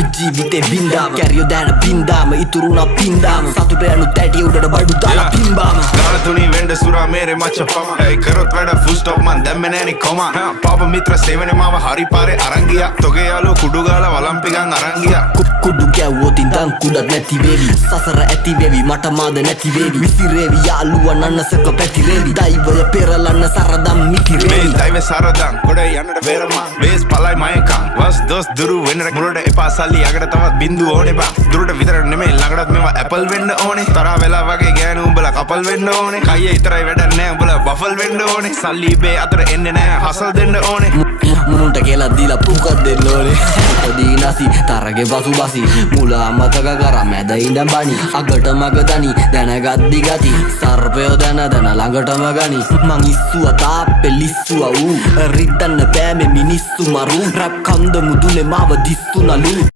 අපි ජීවිතේ බින්දාම කැරියෝ දැන බින්දාම ඉතුරුනා පින්දාම සතුට යනු තැටි උඩට බඩු දාලා පිම්බාම ගාන තුනී වෙන්ඩ සුරා මේරේ මච්ච පම ඇයි කරොත් වැඩ ෆුල් ස්ටොප් මන් දැම්මේ නෑනේ කොම පාප මිත්‍ර සේවනේ මාව හරි පාරේ අරන් ගියා තොගේ යාළුවෝ කුඩු ගාලා වලම්පිකන් අරන් ගියා කුඩු ගැව්වොත් ඉඳන් කුඩක් නැති වේවි සසර ඇති වේවි මට මාද නැති වේවි විසිරේවි යාළුවා නන්නසක පැතිරේවි දෛවය පෙරලන්න සරදම් මිතිරේවි දෛවය සරදම් ගොඩ යන්නට වේරමා වේස් පලයි මයකා වස් දොස් දුරු වෙන්න මුලට එපා සල්ලි යකට තවත් බින්දු ඕනේ බා දුරට විතර නෙමෙයි ළඟටත් මේවා ඇපල් වෙන්න ඕනේ තරහ වෙලා වගේ ගෑනු උඹලා කපල් වෙන්න ඕනේ කයියේ ඉතරයි වැඩක් නෑ උඹලා බෆල් වෙන්න ඕනේ සල්ලි බේ අතර එන්නේ නෑ හසල් දෙන්න ඕනේ මුන්ට කියලා දීලා පුකක් දෙන්න ඕනේ පොඩි නැසි තරගේ පසු බසි මුල අමතක කරා මැද ඉඳන් බනි අගට මග දනි දැනගද්දි ගති සර්පයෝ දැන ළඟටම ගනි මං ඉස්සුවා තාප්පේ ලිස්සුවා ඌ රිද්දන්න බෑ මේ මිනිස්සු මරු රැප් කන්ද මුදුනේ මාව දිස්සුනලු